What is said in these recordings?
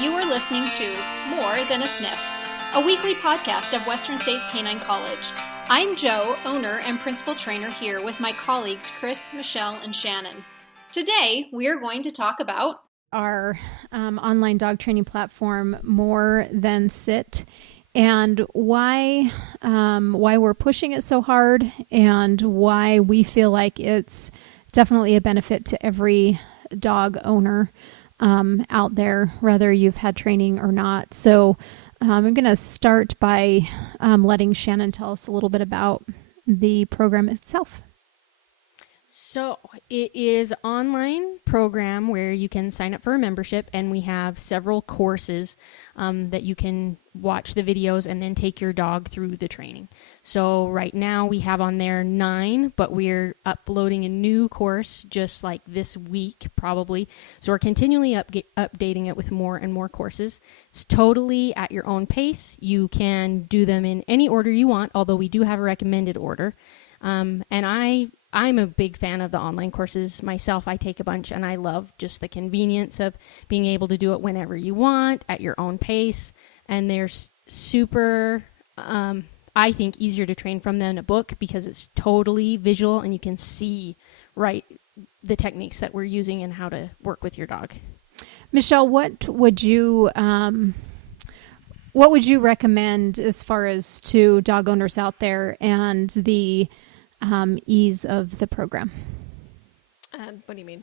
You are listening to More Than a Sniff, a weekly podcast of Western States Canine College. I'm Joe, owner and principal trainer here with my colleagues Chris, Michelle, and Shannon. Today, we are going to talk about our online dog training platform, More Than Sit, and why we're pushing it so hard and why we feel like it's definitely a benefit to every dog owner out there, whether you've had training or not. So I'm going to start by letting Shannon tell us a little bit about the program itself. So it is an online program where you can sign up for a membership, and we have several courses that you can watch the videos and then take your dog through the training. So right now we have on there 9, but we're uploading a new course just like this week probably. So we're continually updating it with more and more courses. It's totally at your own pace. You can do them in any order you want, although we do have a recommended order. And I'm a big fan of the online courses myself. I take a bunch, and I love just the convenience of being able to do it whenever you want at your own pace. And they're super, I think, easier to train from than a book because it's totally visual and you can see the techniques that we're using and how to work with your dog. Michelle, what would you recommend as far as to dog owners out there and the ease of the program? What do you mean?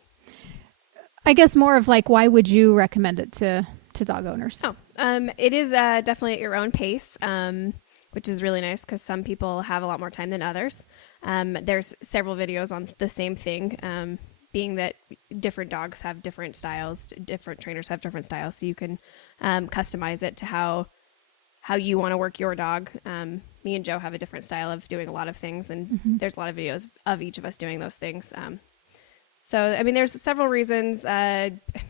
I guess more of like, why would you recommend it to dog owners? It is definitely at your own pace, which is really nice because some people have a lot more time than others. There's several videos on the same thing, being that different dogs have different styles, different trainers have different styles, so you can customize it to how you want to work your dog. Me and Joe have a different style of doing a lot of things, and there's a lot of videos of each of us doing those things. So, I mean, there's several reasons.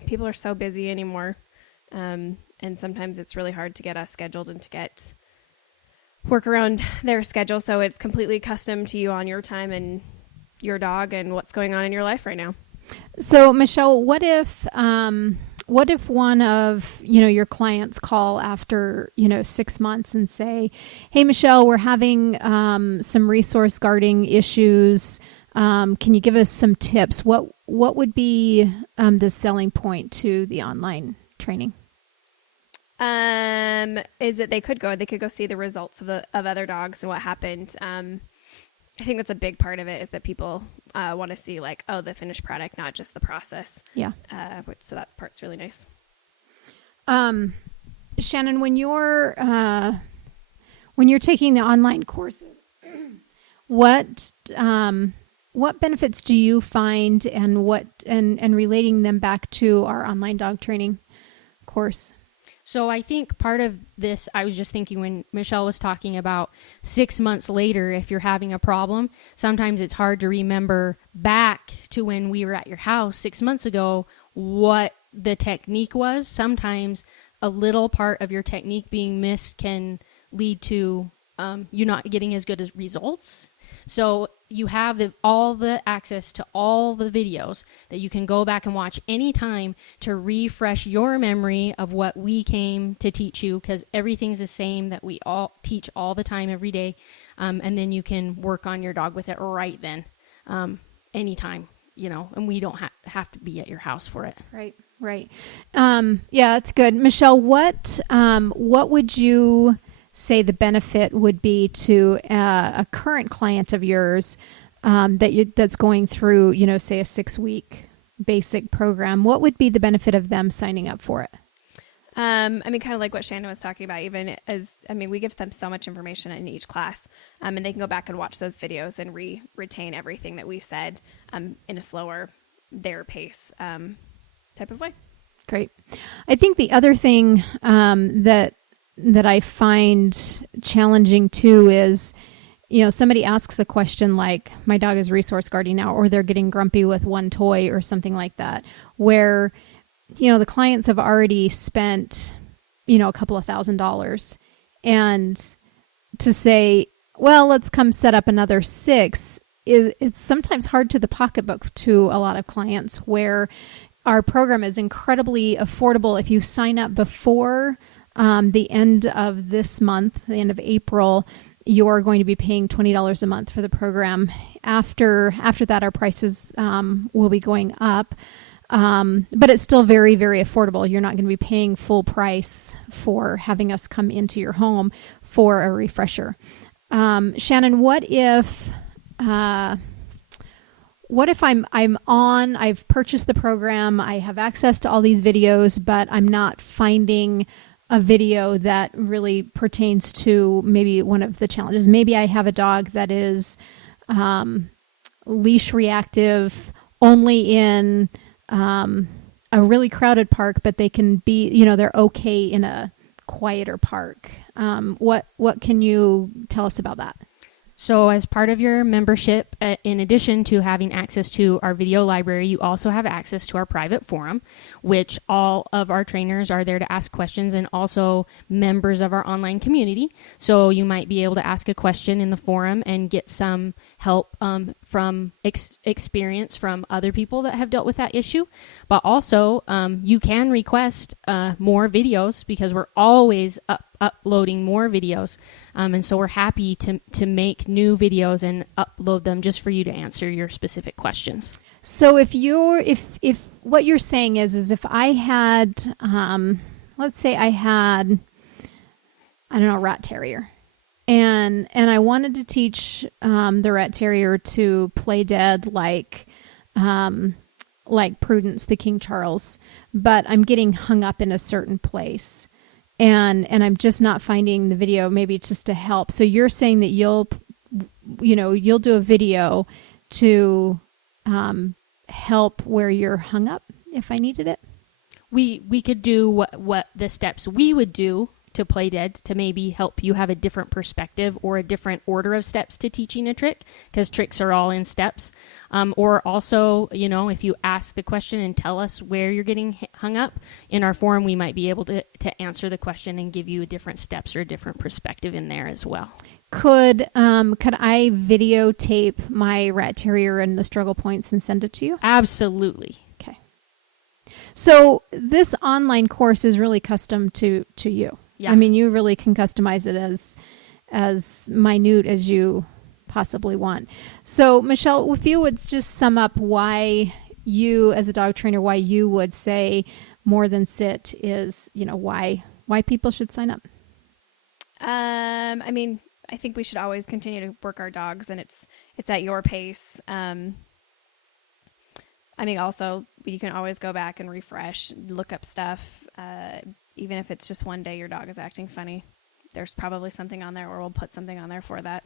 People are so busy anymore, and sometimes it's really hard to get us scheduled and to work around their schedule. So it's completely custom to you on your time and your dog and what's going on in your life right now. So, Michelle, what if one of, your clients call after, 6 months and say, hey, Michelle, we're having some resource guarding issues. Can you give us some tips? What would be the selling point to the online training? Is that they could go see the results of other dogs and what happened. I think that's a big part of it, is that people want to see the finished product, not just the process. Yeah. So that part's really nice. Shannon, when you're taking the online courses, what benefits do you find, and relating them back to our online dog training course? So I think part of this, I was just thinking when Michelle was talking about 6 months later, if you're having a problem, sometimes it's hard to remember back to when we were at your house 6 months ago, what the technique was. Sometimes a little part of your technique being missed can lead to you not getting as good as results. So you have all the access to all the videos that you can go back and watch anytime to refresh your memory of what we came to teach you, because everything's the same that we all teach all the time, every day. And then you can work on your dog with it right then, anytime, and we don't have to be at your house for it. Right. Yeah, that's good. Michelle, what would you say the benefit would be to a current client of yours that's going through, say a 6-week basic program? What would be the benefit of them signing up for it? Kind of like what Shannon was talking about, we give them so much information in each class, and they can go back and watch those videos and retain everything that we said in a slower, their pace type of way. Great. I think the other thing that I find challenging too is, somebody asks a question like, my dog is resource guarding now, or they're getting grumpy with one toy or something like that, where, the clients have already spent, a couple of $1,000, and to say, well, let's come set up another 6 it's sometimes hard to the pocketbook to a lot of clients, where our program is incredibly affordable. If you sign up before the end of this month, the end of April, you're going to be paying $20 a month for the program. After that, our prices will be going up. But it's still very, very affordable. You're not going to be paying full price for having us come into your home for a refresher. Shannon, what if I've purchased the program, I have access to all these videos, but I'm not finding a video that really pertains to maybe one of the challenges. Maybe I have a dog that is leash reactive only in a really crowded park, but they can be, they're okay in a quieter park. What can you tell us about that? So as part of your membership, in addition to having access to our video library, you also have access to our private forum, which all of our trainers are there to ask questions, and also members of our online community. So you might be able to ask a question in the forum and get some help from experience from other people that have dealt with that issue. But also you can request more videos, because we're always uploading more videos. And so we're happy to make new videos and upload them just for you to answer your specific questions. So if what you're saying is if I had, let's say I had, I don't know, a rat terrier, and I wanted to teach the rat terrier to play dead like Prudence, the King Charles, but I'm getting hung up in a certain place. And I'm just not finding the video. Maybe it's just to help. So you're saying that you'll do a video to help where you're hung up if I needed it? We could do what the steps we would do to play dead to maybe help you have a different perspective or a different order of steps to teaching a trick, because tricks are all in steps. Or also, if you ask the question and tell us where you're getting hung up in our forum, we might be able to answer the question and give you different steps or a different perspective in there as well. Could I videotape my rat terrier and the struggle points and send it to you? Absolutely. Okay. So this online course is really custom to you. Yeah. I mean, you really can customize it as minute as you possibly want. So Michelle, if you would just sum up why you as a dog trainer, why you would say More Than Sit is, why people should sign up. I mean, I think we should always continue to work our dogs, and it's at your pace. I mean, also you can always go back and refresh, look up stuff. Even if it's just one day your dog is acting funny, there's probably something on there, or we'll put something on there for that.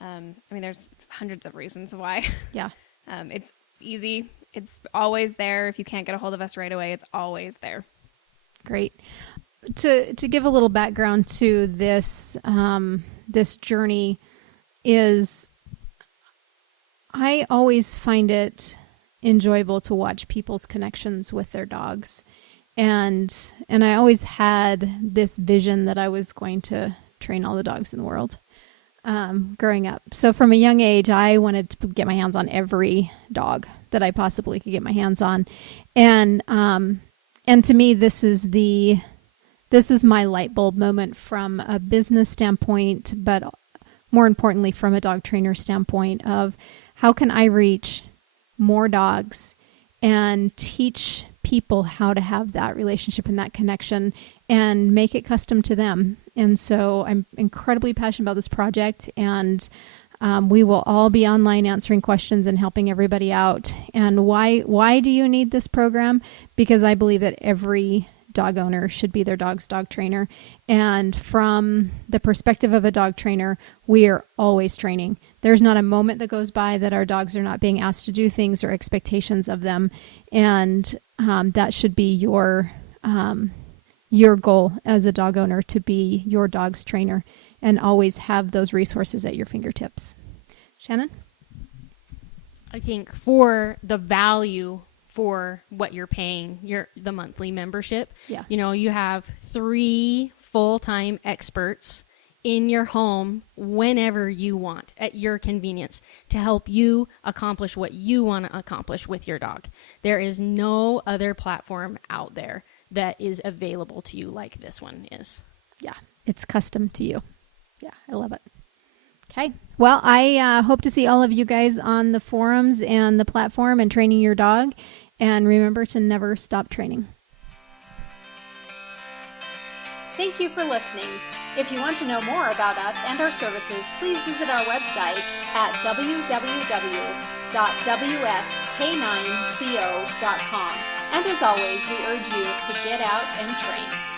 I mean, there's hundreds of reasons why. Yeah. It's easy. It's always there. If you can't get a hold of us right away, it's always there. Great. To give a little background to this, this journey is, I always find it enjoyable to watch people's connections with their dogs. And I always had this vision that I was going to train all the dogs in the world growing up. So from a young age, I wanted to get my hands on every dog that I possibly could get my hands on. And to me, this is my light bulb moment from a business standpoint, but more importantly, from a dog trainer standpoint of how can I reach more dogs and teach people how to have that relationship and that connection and make it custom to them. And so I'm incredibly passionate about this project, and we will all be online answering questions and helping everybody out. And why do you need this program? Because I believe that every dog owner should be their dog's dog trainer. And from the perspective of a dog trainer, we are always training. There's not a moment that goes by that our dogs are not being asked to do things or expectations of them. And that should be your goal as a dog owner, to be your dog's trainer and always have those resources at your fingertips. Shannon? I think for the value for what you're paying, the monthly membership. Yeah. You have 3 full-time experts in your home whenever you want, at your convenience, to help you accomplish what you want to accomplish with your dog. There is no other platform out there that is available to you like this one is. Yeah, it's custom to you. Yeah, I love it. Okay. Well, I hope to see all of you guys on the forums and the platform and training your dog. And remember to never stop training. Thank you for listening. If you want to know more about us and our services, please visit our website at www.wsk9co.com. And as always, we urge you to get out and train.